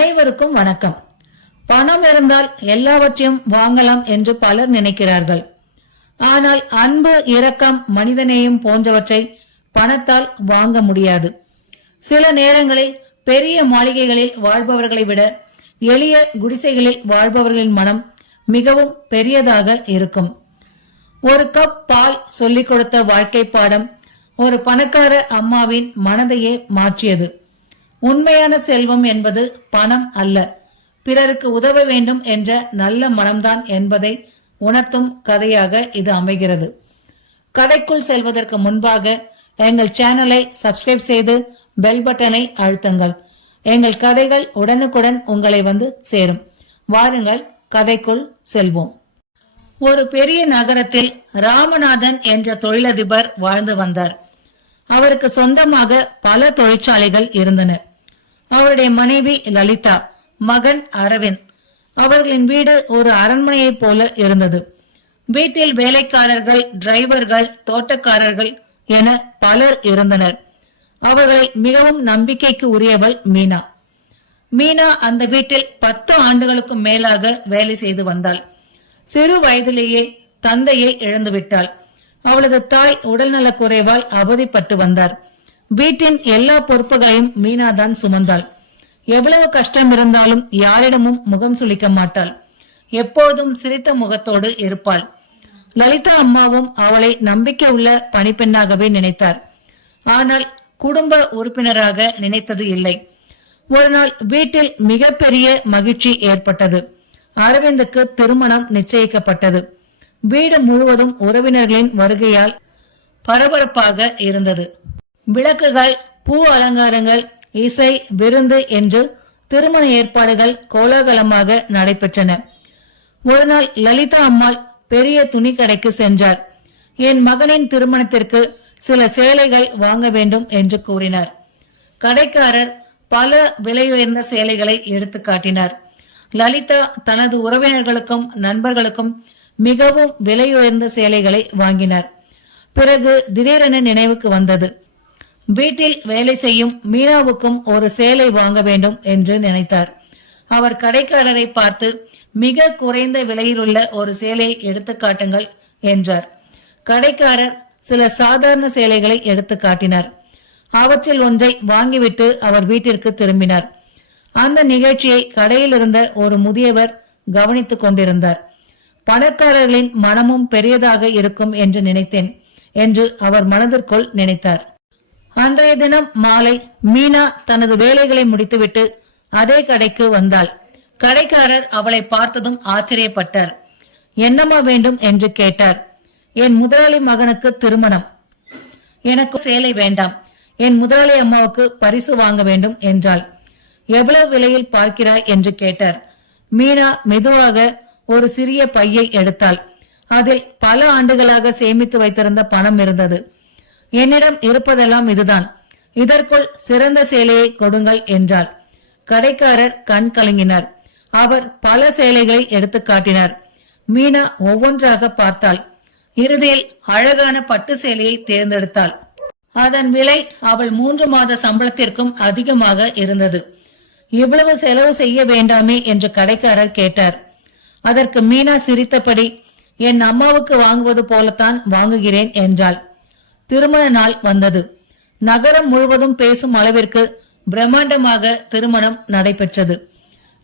அனைவருக்கும் வணக்கம். பணம் இருந்தால் எல்லாவற்றையும் வாங்கலாம் என்று பலர் நினைக்கிறார்கள். ஆனால் அன்பு, இரக்கம், மனிதநேயம் போன்றவற்றை பணத்தால் வாங்க முடியாது. சில நேரங்களில் பெரிய மாளிகைகளில் வாழ்பவர்களை விட எளிய குடிசைகளில் வாழ்பவர்களின் மனம் மிகவும் பெரியதாக இருக்கும். ஒரு கப் பால் சொல்லிக் கொடுத்த வாழ்க்கை பாடம் ஒரு பணக்கார அம்மாவின் மனதையே மாற்றியது. உண்மையான செல்வம் என்பது பணம் அல்ல, பிறருக்கு உதவ வேண்டும் என்ற நல்ல மனம்தான் என்பதை உணர்த்தும் கதையாக இது அமைகிறது. கதைக்குள் செல்வதற்கு முன்பாக எங்கள் சேனலை சப்ஸ்கிரைப் செய்து பெல் பட்டனை அழுத்துங்கள். எங்கள் கதைகள் உடனுக்குடன் உங்களை வந்து சேரும். வாருங்கள், கதைக்குள் செல்வோம். ஒரு பெரிய நகரத்தில் ராமநாதன் என்ற தொழிலதிபர் வாழ்ந்து வந்தார். அவருக்கு சொந்தமாக பல தொழிற்சாலைகள் இருந்தன. அவருடைய மனைவி லலிதா, மகன் அரவிந்த். அவர்களின் வீடு ஒரு அரண்மனையைப் போல இருந்தது. வீட்டில் வேலைக்காரர்கள், டிரைவர்கள், தோட்டக்காரர்கள் என பலர் இருந்தனர். அவர்களை மிகவும் நம்பிக்கைக்கு உரியவள் மீனா. மீனா அந்த வீட்டில் 10 ஆண்டுகளுக்கும் மேலாக வேலை செய்து வந்தாள். சிறு வயதிலேயே தந்தையை இழந்துவிட்டாள். அவளது தாய் உடல்நலக் குறைவால் அவதிப்பட்டு வந்தார். வீட்டின் எல்லா பொறுப்புகளையும் மீனாதான் சுமந்தாள். எவ்வளவு கஷ்டம் இருந்தாலும் யாரிடமும் முகம் சுளிக்க மாட்டாள். எப்போதும் சிரித்த முகத்தோடு இருப்பாள். லலிதா அம்மாவும் அவளை நம்பிக்கை உள்ள பணிப்பெண்ணாகவே நினைத்தார். ஆனால் குடும்ப உறுப்பினராக நினைத்தது இல்லை. ஒரு நாள் வீட்டில் மிகப்பெரிய மகிழ்ச்சி ஏற்பட்டது. அரவிந்துக்கு திருமணம் நிச்சயிக்கப்பட்டது. வீடு முழுவதும் உறவினர்களின் வருகையால் பரபரப்பாக இருந்தது. விளக்குகள், பூ அலங்காரங்கள், இசை, விருந்து என்று திருமண ஏற்பாடுகள் கோலாகலமாக நடைபெற்றன. ஒரு நாள் லலிதா அம்மாள் பெரிய துணி கடைக்கு சென்றார். என் மகனின் திருமணத்திற்கு சில சேலைகள் வாங்க வேண்டும் என்று கூறினார். கடைக்காரர் பல விலையுயர்ந்த சேலைகளை எடுத்து காட்டினார். லலிதா தனது உறவினர்களுக்கும் நண்பர்களுக்கும் மிகவும் விலையுயர்ந்த சேலைகளை வாங்கினார். பிறகு திடீரென நினைவுக்கு வந்தது, வீட்டில் வேலை செய்யும் மீனாவுக்கும் ஒரு சேலை வாங்க வேண்டும் என்று நினைத்தார். அவர் கடைக்காரரை பார்த்து, மிக குறைந்த விலையிலுள்ள ஒரு சேலையை எடுத்து காட்டுங்கள் என்றார். கடைக்காரர் சில சாதாரண சேலைகளை எடுத்து காட்டினார். அவற்றில் ஒன்றை வாங்கிவிட்டு அவர் வீட்டிற்கு திரும்பினார். அந்த நிகழ்ச்சியை கடையில் இருந்த ஒரு முதியவர் கவனித்துக் கொண்டிருந்தார். பணக்காரர்களின் மனமும் பெரியதாக இருக்கும் என்று நினைத்தேன் என்று அவர் மனதிற்குள் நினைத்தார். அன்றைய தினம் மாலை மீனா தனது வேலைகளை முடித்துவிட்டு அதே கடைக்கு வந்தாள். கடைக்காரர் அவளை பார்த்ததும் ஆச்சரியப்பட்டார். என்னம்மா வேண்டும் என்று கேட்டார். என் முதலாளி மகனுக்கு திருமணம், எனக்கு சேலை வேண்டாம், என் முதலாளி அம்மாவுக்கு பரிசு வாங்க வேண்டும் என்றாள். எவ்வளவு விலையில் பார்க்கிறாய் என்று கேட்டார். மீனா மெதுவாக ஒரு சிறிய பையை எடுத்தாள். அதில் பல ஆண்டுகளாக சேமித்து வைத்திருந்த பணம் இருந்தது. என்னிடம் இருப்பதெல்லாம் இதுதான், இதற்குள் சிறந்த சேலையை கொடுங்கள் என்றாள். கடைக்காரர் கண் கலங்கினார். அவர் பல சேலைகளை எடுத்து காட்டினார். மீனா ஒவ்வொன்றாக பார்த்தாள். இறுதியில் அழகான பட்டு சேலையை தேர்ந்தெடுத்தாள். அதன் விலை அவள் 3 மாத சம்பளத்திற்கும் அதிகமாக இருந்தது. இவ்வளவு செலவு செய்ய வேண்டாமே என்று கடைக்காரர் கேட்டார். அதற்கு மீனா சிரித்தபடி, என் அம்மாவுக்கு வாங்குவது போலத்தான் வாங்குகிறேன் என்றாள். திருமண நாள் வந்தது. நகரம் முழுவதும் பேசும் அளவிற்கு பிரம்மாண்டமாக திருமணம் நடைபெற்றது.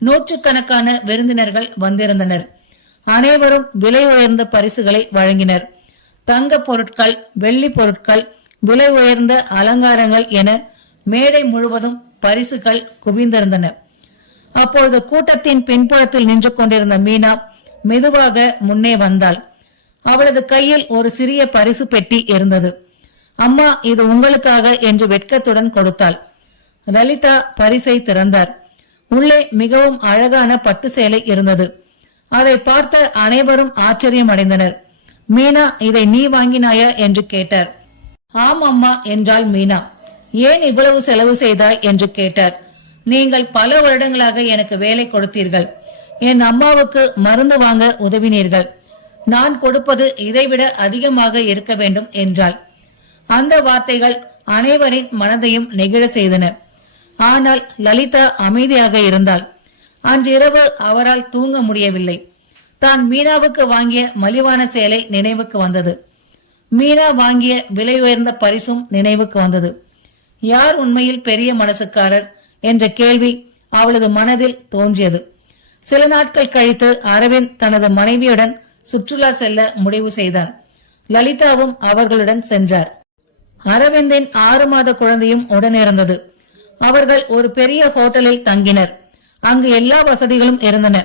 நூற்றுக்கணக்கான விருந்தினர்கள் வந்திருந்தனர். அனைவரும் விலை உயர்ந்த பரிசுகளை வழங்கினர். தங்க பொருட்கள், வெள்ளி பொருட்கள், விலை உயர்ந்த அலங்காரங்கள் என மேடை முழுவதும் பரிசுகள் குவிந்திருந்தன. அப்பொழுது கூட்டத்தின் பின்புறத்தில் நின்று கொண்டிருந்த மீனா மெதுவாக முன்னே வந்தாள். அவளது கையில் ஒரு சிறிய பரிசு பெட்டி இருந்தது. அம்மா, இது உங்களுக்காக என்று வெட்கத்துடன் கொடுத்தாள். லலிதா பரிசை திறந்தார். உள்ளே மிகவும் அழகான பட்டு சேலை இருந்தது. அதை பார்த்த அனைவரும் ஆச்சரியம் அடைந்தனர். மீனா, இதை நீ வாங்கினாயா என்று கேட்டார். ஆம் அம்மா என்றாள் மீனா. ஏன் இவ்வளவு செலவு செய்தாய் என்று கேட்டார். நீங்கள் பல வருடங்களாக எனக்கு வேலை கொடுத்தீர்கள். என் அம்மாவுக்கு மருந்து வாங்க உதவினீர்கள். நான் கொடுப்பது இதைவிட அதிகமாக இருக்க வேண்டும் என்றாள். அந்த வார்த்தைகள் அனைவரின் மனதையும் நெகிழ செய்தன. ஆனால் லலிதா அமைதியாக இருந்தாள். அன்றிரவு அவரால் தூங்க முடியவில்லை. தான் மீனாவுக்கு வாங்கிய மலிவான சேலை நினைவுக்கு வந்தது. மீனா வாங்கிய விலை உயர்ந்த பரிசும் நினைவுக்கு வந்தது. யார் உண்மையில் பெரிய மனசுக்காரர் என்ற கேள்வி அவளது மனதில் தோன்றியது. சில நாட்கள் கழித்து அரவிந்த் தனது மனைவியுடன் சுற்றுலா செல்ல முடிவு செய்தான். லலிதாவும் அவர்களுடன் சென்றார். அரவிந்தின் 6 மாத குழந்தையும் உடனிருந்தது. அவர்கள் ஒரு பெரிய ஹோட்டலில் தங்கினர். அங்கு எல்லா வசதிகளும் இருந்தன.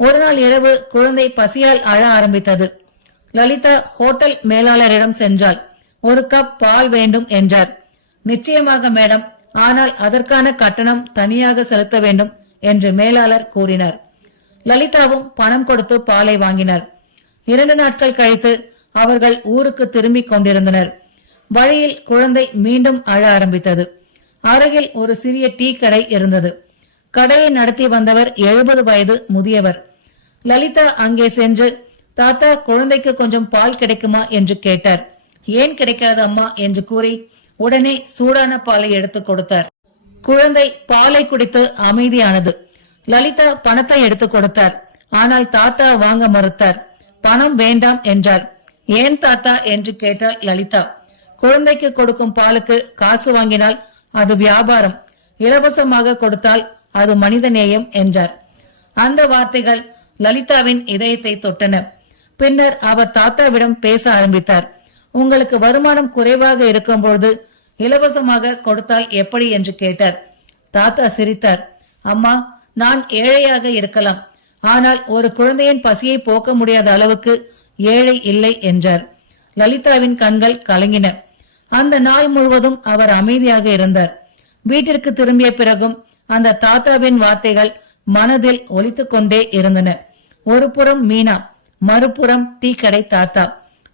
ஒரு நாள் இரவு குழந்தை பசியால் அழ ஆரம்பித்தது. லலிதா ஹோட்டல் மேலாளரிடம் சென்றாள். ஒரு கப் பால் வேண்டும் என்றார். நிச்சயமாக மேடம், ஆனால் அதற்கான கட்டணம் தனியாக செலுத்த வேண்டும் என்று மேலாளர் கூறினார். லலிதாவும் பணம் கொடுத்து பாலை வாங்கினார். 2 நாட்கள் கழித்து அவர்கள் ஊருக்கு திரும்பிக் கொண்டிருந்தனர். வழியில் குழந்தை மீண்டும் அழ ஆரம்பித்தது. அருகில் ஒரு சிறிய டீ கடை இருந்தது. கடையை நடத்தி வந்தவர் 70 வயது முதியவர். லலிதா அங்கே சென்று, தாத்தா, குழந்தைக்கு கொஞ்சம் பால் கிடைக்குமா என்று கேட்டார். ஏன் கிடைக்காது அம்மா என்று கூறி உடனே சூடான பாலை எடுத்துக் கொடுத்தார். குழந்தை பாலை குடித்து அமைதியானது. லலிதா பணத்தை எடுத்துக் கொடுத்தார். ஆனால் தாத்தா வாங்க மறுத்தார். பணம் வேண்டாம் என்றார். ஏன் தாத்தா என்று கேட்டார் லலிதா. குழந்தைக்கு கொடுக்கும் பாலுக்கு காசு வாங்கினால் அது வியாபாரம், இலவசமாக கொடுத்தால் அது மனிதநேயம் என்றார். அந்த வார்த்தைகள் லலிதாவின் இதயத்தை தொட்டன. பின்னர் அவர் தாத்தாவிடம் பேச ஆரம்பித்தார். உங்களுக்கு வருமானம் குறைவாக இருக்கும்போது இலவசமாக கொடுத்தால் எப்படி என்று கேட்டார். தாத்தா சிரித்தார். அம்மா, நான் ஏழையாக இருக்கலாம், ஆனால் ஒரு குழந்தையின் பசியை போக்க முடியாத அளவுக்கு ஏழை இல்லை என்றார். லலிதாவின் கண்கள் கலங்கின. அந்த நாள் முழுவதும் அவர் அமைதியாக இருந்தார். வீட்டிற்கு திரும்பிய பிறகும் அந்த தாத்தாவின் வார்த்தைகள் மனதில் ஒலித்துக் கொண்டே இருந்தன. ஒரு புறம் மீனா, மறுபுறம் டீ கடை தாத்தா.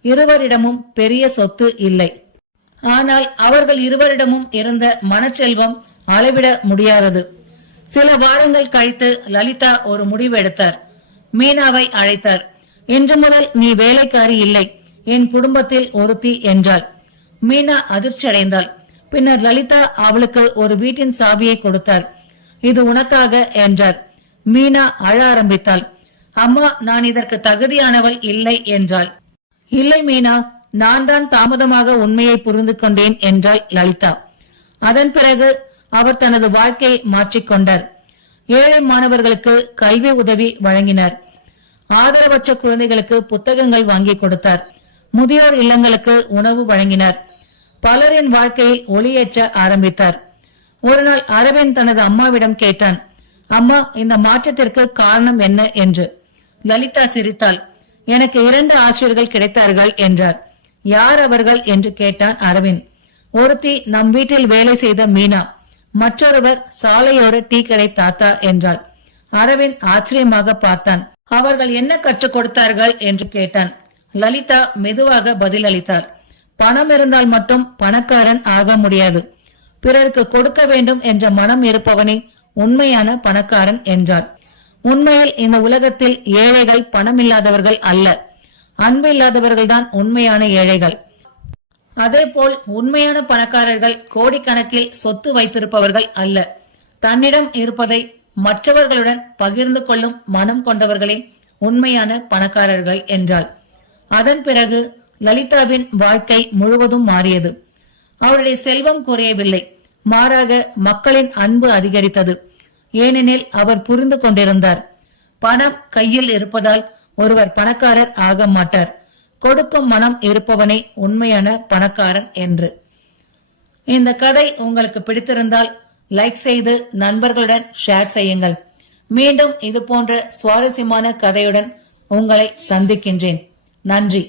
இருவரிடமும் பெரிய சொத்து இல்லை. ஆனால் அவர்கள் இருவரிடமும் இருந்த மனச்செல்வம் அளவிட முடியாதது. சில வாரங்கள் கழித்து லலிதா ஒரு முடிவு எடுத்தார். மீனாவை அழைத்தார். இன்று முதல் நீ வேலைக்காரி இல்லை, என் குடும்பத்தில் ஒருத்தி என்றாள். மீனா அதிர்ச்சி அடைந்தாள். பின்னர் லலிதா அவளுக்கு ஒரு வீட்டின் சாவியை கொடுத்தார். இது உனக்காக என்றார். மீனா அழ ஆரம்பித்தாள். அம்மா, நான் இதற்கு தகுதியானவள் இல்லை என்றாள். இல்லை மீனா, நான் தான் தாமதமாக உண்மையை புரிந்து கொண்டேன் என்றாள் லலிதா. அதன் பிறகு அவர் தனது வாழ்க்கையை மாற்றிக்கொண்டார். ஏழை மாணவர்களுக்கு கல்வி உதவி வழங்கினார். ஆதரவற்ற குழந்தைகளுக்கு புத்தகங்கள் வாங்கி கொடுத்தார். முதியோர் இல்லங்களுக்கு உணவு வழங்கினார். பலரின் வாழ்க்கையில் ஒளியேற்ற ஆரம்பித்தார். ஒரு நாள் அரவிந்த் தனது அம்மாவிடம் கேட்டான், அம்மா, இந்த மாற்றத்திற்கு காரணம் என்ன என்று. லலிதா சிரித்தாள். எனக்கு 2 ஆசிரியர்கள் கிடைத்தார்கள் என்றார். யார் அவர்கள் என்று கேட்டான் அரவிந்த். ஒருத்தி நம் வீட்டில் வேலை செய்த மீனா, மற்றொருவர் சாலையோர டீ கடை தாத்தா என்றாள். அரவிந்த் ஆச்சரியமாக பார்த்தான். அவர்கள் என்ன கற்றுக் கொடுத்தார்கள் என்று கேட்டான். லலிதா மெதுவாக பதில் அளித்தார். பணம் இருந்தால் மட்டும் பணக்காரன் ஆக முடியாது. பிறருக்கு கொடுக்க வேண்டும் என்ற மனம் இருப்பவனே உண்மையான பணக்காரன் என்றார். உண்மையில் இந்த உலகத்தில் ஏழைகள் பணமில்லாதவர்கள் அல்ல, அன்பு இல்லாதவர்கள் தான் உண்மையான ஏழைகள். அதேபோல் உண்மையான பணக்காரர்கள் கோடிக்கணக்கில் சொத்து வைத்திருப்பவர்கள் அல்ல, தன்னிடம் இருப்பதை மற்றவர்களுடன் பகிர்ந்து கொள்ளும் மனம் கொண்டவர்களே உண்மையான பணக்காரர்கள் என்றாள். அதன் பிறகு லலிதாவின் வாழ்க்கை முழுவதும் மாறியது. அவருடைய செல்வம் குறையவில்லை, மாறாக மக்களின் அன்பு அதிகரித்தது. ஏனெனில் அவர் புரிந்து கொண்டிருந்தார், பணம் கையில் இருப்பதால் ஒருவர் பணக்காரர் ஆக மாட்டார், கொடுக்கும் மனம் இருப்பவனே உண்மையான பணக்காரன் என்று. இந்த கதை உங்களுக்கு பிடித்திருந்தால் லைக் செய்து நண்பர்களுடன் ஷேர் செய்யுங்கள். மீண்டும் இது போன்ற சுவாரஸ்யமான கதையுடன் உங்களை சந்திக்கின்றேன். நன்றி.